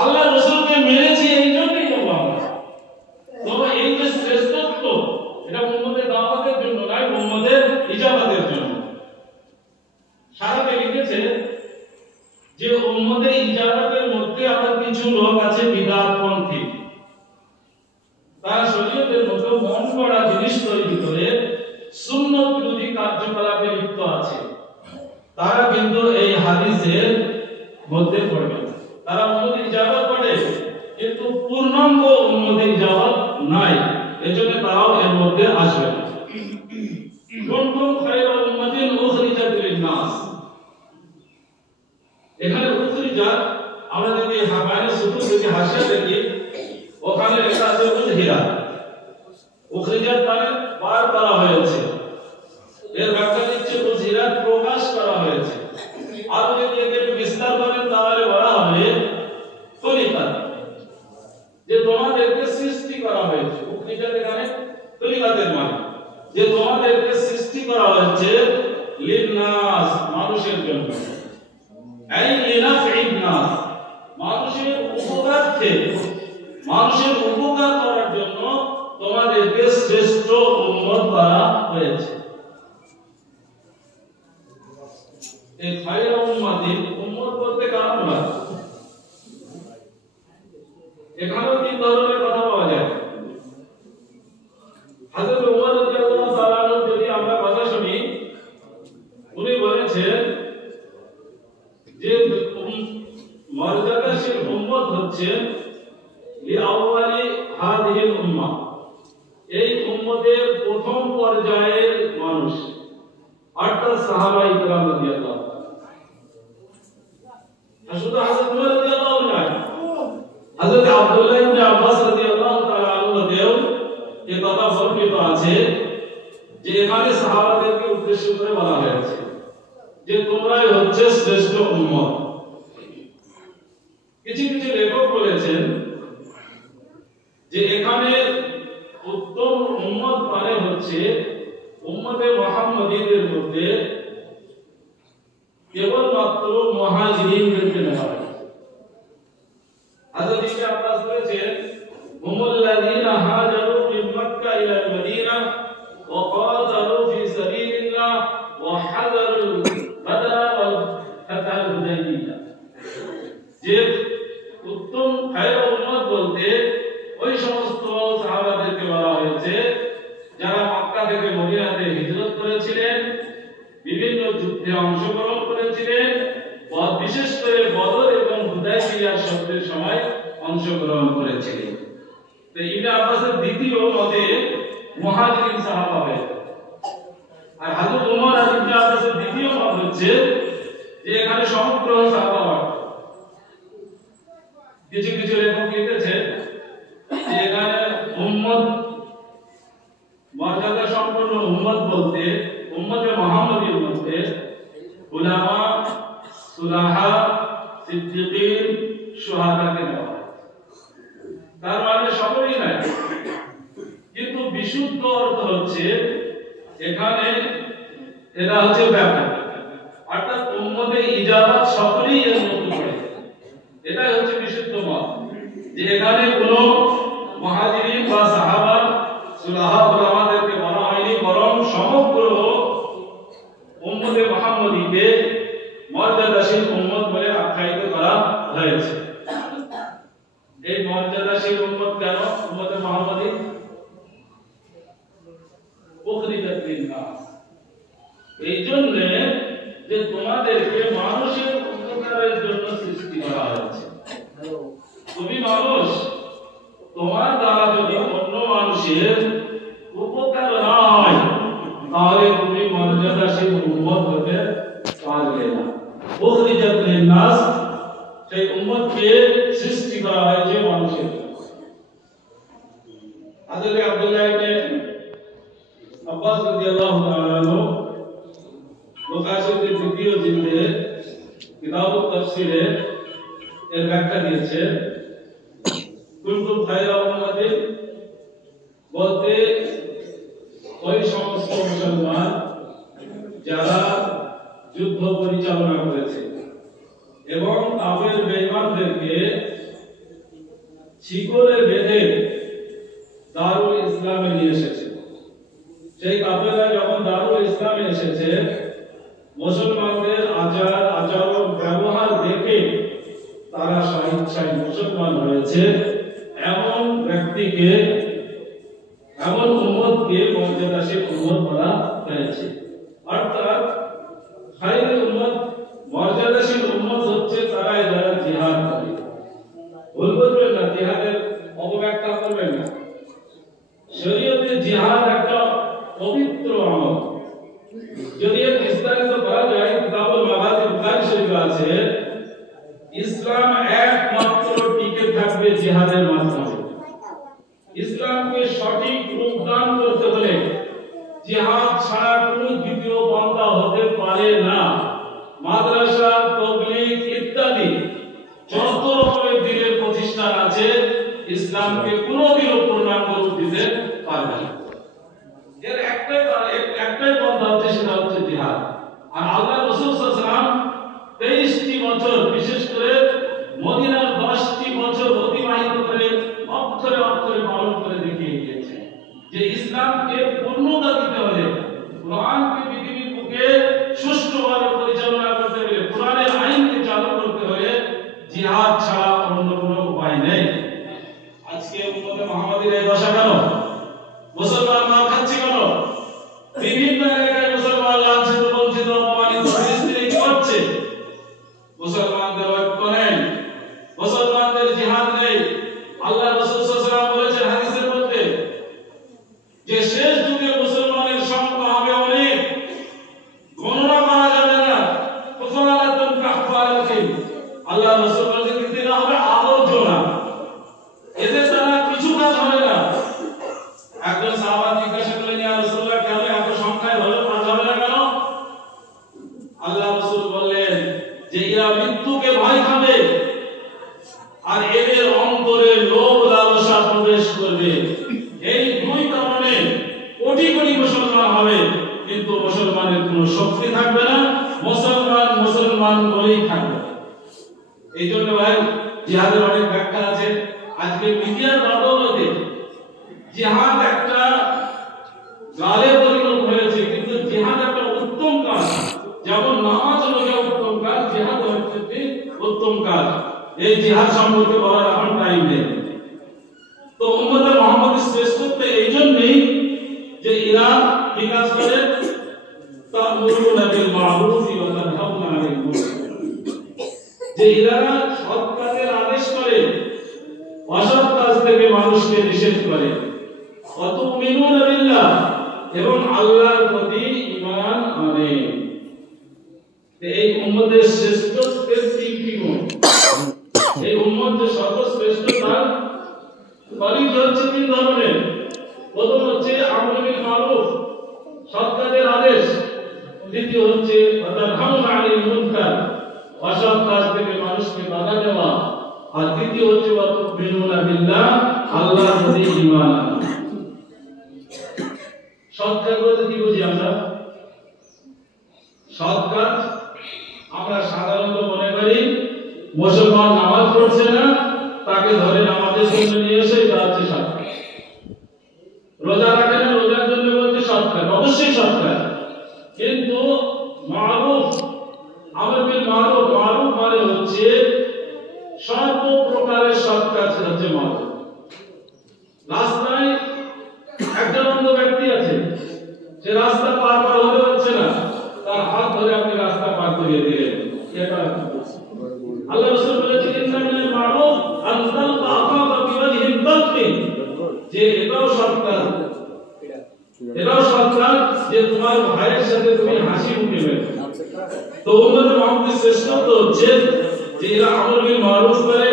আল্লাহ রাসূলকে মেনেছি এই জন্যই যাব আমরা। তবে এই যে শ্রেষ্ঠত্ব, এটা উম্মতের দাওয়াতের জন্য নয়, উম্মতের ইজাবাতের জন্য। সারাতে লিখেছে যে উম্মতের ইজাবাতের মধ্যে আবার কিছু লোক আছে বিদআতপন্থী। তারা শরীয়তের মধ্যে মন গড়া জিনিস তৈরি করে সুন্নত বিরোধী কার্যকলাপে লিপ্ত আছে। তারা কিন্তু এই হাদিসের মধ্যে পড়বে না। তারা উম্মতের ইজাবাত পড়ে কিন্তু পূর্ণাঙ্গ উম্মতের ইজাবাত নাই, এজন্য তারাও এর মধ্যে আসবে না। কুনতুম খায়রা উম্মাতিন উখরিজাত লিন-নাস, এখানে উখরিজাত আমরা যদি হাবায়ে সুতুর যদি হাসিয়া দেখি, ওখানে লেখা আছে উজহিরাত। উখরিজাত মানে বার করা হয়েছে, এর ব্যাখ্যা দিচ্ছে উজহিরাত প্রকাশ করা হয়েছে। আর যদি একে বিস্তার করেন তাহলে বলা হবে খলিকাত, যে তোমাদেরকে সৃষ্টি করা হয়েছে। উখরিজাত এখানে খলিকাতের মানে যে তোমাদেরকে সৃষ্টি করা হয়েছে লিন-নাস, মানুষের জন্য। এই লিনাফিন নাস, মানুষের উপকারার্থে, মানুষের উপকার করার জন্য তোমাদেরকে শ্রেষ্ঠ উম্মত করা হয়েছে। এই খায়রা উম্মাতিন, উম্মত বলতে কারা বলা? এখানেও তিন ধরনের কথা পাওয়া যায়। হযরত ওমর রাদিয়াল্লাহু তাআলা যদি আমরা কথা শুনি, উনি বলেছেন যে মর্যাদাশীল উম্মত হচ্ছে লিআউয়ালি হাযিহিল উম্মাহ, এই উম্মতের প্রথম পর্যায়ের মানুষ, অর্থাৎ সাহাবায়ে কিরাম রাদিয়াল্লাহু তাআলা। শুধু হযরত ওমর রাদিয়াল্লাহু নয়, হযরত আব্দুল্লাহ ইবনে আব্বাস রাদিয়াল্লাহু তাআলা আনহুদেরও এই কথা বর্ণিত আছে যে এখানে সাহাবাদেরকে উদ্দেশ্য করে বলা হয়েছে যে তোমরাই হচ্ছে শ্রেষ্ঠ উম্মত। কিছু কিছু লেখক বলেছেন যে এখানে উত্তম উম্মত মানে হচ্ছে উম্মতে মুহাম্মাদীদের মধ্যে কেবলমাত্র মুহাজিরিনদেরকে নেওয়া হয়েছে। হযরত ইবনে আব্বাস বলেছেন হুমুল্লাযীনা হাজারু মিন মক্কা ইলা মদিনা ওয়া কাতালু ফি সাবিলিল্লাহ ওয়া হাযারুল বাদরা ওয়াল ফাতাল হুদাইবিয়া। যে উত্তম খায়রা উম্মত বলতে ওই সমস্ত সাহাবাদেরকে বলা হয়েছে যারা মক্কা থেকে মদিনাতে হিজরত করেছিলেন, বিভিন্ন যুদ্ধে অংশগ্রহণ করেছিলেন, বিশেষ করে বদর এবং হুদাইবিয়ার সন্ধির সময় অংশগ্রহণ করেছিলেন। তো ইবনে আব্বাসের দ্বিতীয় মতে মুহাজিরিন সাহাবা হয়েছে। আর হযরত ওমর আর ইবনে আব্বাসের দ্বিতীয় মত হচ্ছে যে এখানে সমগ্র সাহাবা অর্থ। কিছু কিছু লেখক লিখেছে যে এখানে উম্মত, মর্যাদা সম্পন্ন উম্মত বলতে উম্মতে মুহাম্মাদীর মধ্যে উলামা, সুলাহা, সিদ্দিকিন, শুহাদাকে নেওয়া হয়। তার মানে সকলেই নাই, কিন্তু বিশুদ্ধ অর্থ হচ্ছে এখানে এটা হচ্ছে ব্যাপক, অর্থাৎ উম্মতে ইজাবাত সকলেই এর মধ্যে পড়ে। এটাই হচ্ছে বিশুদ্ধ মত যে এখানে কোনো মুহাজিরিন বা সাহাবা, সুলাহা, উলামাদেরকে বলা হয়নি, বরং সমগ্র উম্মতে মুহাম্মাদীকে মর্যাদাশীল উম্মত বলে আখ্যায়িত করা হয়েছে। এই মর্যাদাশীল উম্মত কেন উম্মতে মুহাম্মাদী? উখরিজাত লিন-নাস, এই জন্য যে তোমাদেরকে মানুষের উপকারের জন্য সৃষ্টি করা হয়েছে। তুমি মানুষ, তোমার দ্বারা যদি অন্য মানুষের উপকার না হয় তাহলে তুমি মর্যাদাশীল উম্মত হতে পারবে না। উখরিজাত লিন-নাস, সেই উম্মতকে সৃষ্টি করা হয়েছে মানুষের জন্য। হযরত আব্দুল্লাহ ইবনে আব্বাস রাদিয়াল্লাহু তাআলা আনহু মুকাশিফের দ্বিতীয় জিলদে কিতাবুত তাফসীরে এর ব্যাখ্যা দিয়েছে। কুনতুম খায়রা উম্মাতিন বলতে ওই সমস্ত মুসলমান যারা যুদ্ধ পরিচালনা করেছে এবং কাফের বেঈমানদেরকে শিকলে বেঁধে দারুল ইসলামে নিয়ে এসেছে। সেই কাফেলা যখন দারুল ইসলামে এসেছে, মুসলমানদের আচার আচরণ ব্যবহার দেখে তারা স্বেচ্ছায় মুসলমান হয়েছে। এমন ব্যক্তিকে, এমন উম্মতকে মর্যাদাশীল উম্মত বলা হয়েছে। অর্থাৎ খায়রুল উম্মত, মর্যাদাশীল উম্মত হচ্ছে তারাই যারা জিহাদ করে। ভুল বুঝবেন না, জিহাদের অপব্যাখ্যা করবেন না। শরীয়তে জিহাদ একটা পবিত্র আমল। যদি এর বিস্তারিত করা যায়, কিতাবুল মাগাজি বুখারী শরীফে আছে, ইসলাম একমাত্র টিকে থাকবে জিহাদের মাধ্যমে। ইসলামকে সঠিক রূপ দান করতে হলে জিহাদ ছাড়া কোনো দ্বিতীয় পন্থা হতে পারে না। মাদ্রাসা, তাবলীগ ইত্যাদি যত রকমের দ্বীনের প্রতিষ্ঠান আছে, ইসলামকে কোনোদিনও পূর্ণাঙ্গ রূপ দিতে পারবে না। এর একটাই পন্থা হচ্ছে, সেটা হচ্ছে জিহাদ। আর আল্লাহ রাসূল সাল্লাল্লাহু আলাইহি ওয়াসাল্লাম 23টি বছর, বিশেষ করে মদিনার 10টি বছর অতিবাহিত করে অক্ষরে অক্ষরে পালন করে দেখিয়ে গিয়েছেন যে ইসলামকে পূর্ণতা দিতে হলে, কোরআনকে পৃথিবীর বুকে সুষ্ঠুভাবে পরিচালনা করতে হলে, কোরআনের আইনকে চালু করতে হলে জিহাদ ছাড়া অন্য কোনো উপায় নেই। আজকে উম্মতে মুহাম্মাদীর এই দশা কেন? মুসলমান মার খাচ্ছে কেন? বিভিন্ন এলাকায় মুসলমান লাঞ্ছিত, বঞ্চিত, অপমানিত, ফিলিস্তিনে কি হচ্ছে? মুসলমানদের ঐক্য নেই, মুসলমানদের জিহাদ নেই। আল্লাহ রাসূল সাল্লাল্লাহু আলাইহি ওয়াসাল্লাম বলেছেন হাদিসের মধ্যে যে শেষ যুগে মুসলমানের সংখ্যা হবে অনেক, গণনা করা যাবে না। কুফারাতুন কাফারাতিন, আল্লাহ রাসূল বলেছেন কিন্তু হবে আবর্জনা, এদের দ্বারা কিছু কাজ হবে না। একজন সাহাবা জিজ্ঞাসা করলেন, ইয়া রাসূলুল্লাহ, কেন এত সংখ্যায় হলো, কাজ হবে না কেন? আল্লাহ রাসূল বললেন যে এরা মৃত্যুকে ভয় খাবে আর এদের অন্তরে লোভ লালসা প্রবেশ করবে। এই দুই কারণে কোটি কোটি মুসলমান হবে, কিন্তু মুসলমানের কোনো শক্তি থাকবে না, মুসলমান মুসলমান বলেই থাকবে। এই জন্য ভাই জিহাদের অনেক ব্যাখ্যা আছে। আজকে মিডিয়ার বদৌলতে জিহাদ একটা গালে পরিণত হয়েছে, কিন্তু জিহাদ একটা উত্তম কাজ। যেমন নামাজ রোজা উত্তম কাজ, জিহাদ হচ্ছে উত্তম কাজ। এই জিহাদ সম্পর্কে বলার এখন টাইম নেই। তো উম্মতে মুহাম্মাদী শ্রেষ্ঠত্ব এই জন্যই যে এরা কি কাজ করে, তা'মুরুনা বিল মা'রুফি ওয়া তানহাউনা আনিল মুনকার, যে এরা সৎ কাজের আদেশ করে, অসৎ কাজ থেকে মানুষকে নিষেধ করে। ওয়া তু'মিনুনা বিল্লাহ, এবং আল্লাহর প্রতি ঈমান আনে। এই উম্মতের শ্রেষ্ঠত্বের তিনটি গুণ। এই উম্মত যে সর্বশ্রেষ্ঠ তার পরিচয় হচ্ছে তিন ধরনের। প্রথম হচ্ছে আমর বিল মারুফ, সৎ কাজের আদেশ। দ্বিতীয় হচ্ছে তানহাউনা আনিল মুনকার, অসৎ কাজ থেকে মানুষকে বাধা দেওয়া। আর তৃতীয় হচ্ছে ওয়া তু'মিনুনা বিল্লাহ, আল্লাহর প্রতি ঈমান আনা। সৎ কাজ বলতে কি বুঝি আমরা? সৎ কাজ আমরা সাধারণত মনে করি মুসলমান নামাজ পড়ছে না, তাকে ধরে নামাজের জন্য নিয়ে এসে এটা হচ্ছে সৎ কাজ। রোজা রাখে না, রোজার জন্য বলছে সৎ কাজ, অবশ্যই সৎ কাজ। কিন্তু মারুফ, আমর বিল মারুফ, মারুফ মানে হচ্ছে সর্ব প্রকারের সৎ কাজ হচ্ছে মারুফ। রাস্তায় একজন অন্ধ ব্যক্তি আছে, সে রাস্তা পার হতে পারছে না, তার হাত ধরে আপনি রাস্তা পার করিয়ে দিলেন, এটা আল্লাহ রাসূল বলেছেন ইন্না মিনাল মারুফ আন তালকা আখাকা বিওয়াজহিন তালকিন, যে এটাও সৎ কাজ, এটাও সৎ কাজ যে তোমার ভাইয়ের সাথে তুমি হাসি মুখে বেরো। তো উম্মতে মুহাম্মাদীর শ্রেষ্ঠত্ব হচ্ছে যে এরা আমর বিল মারুফ করে,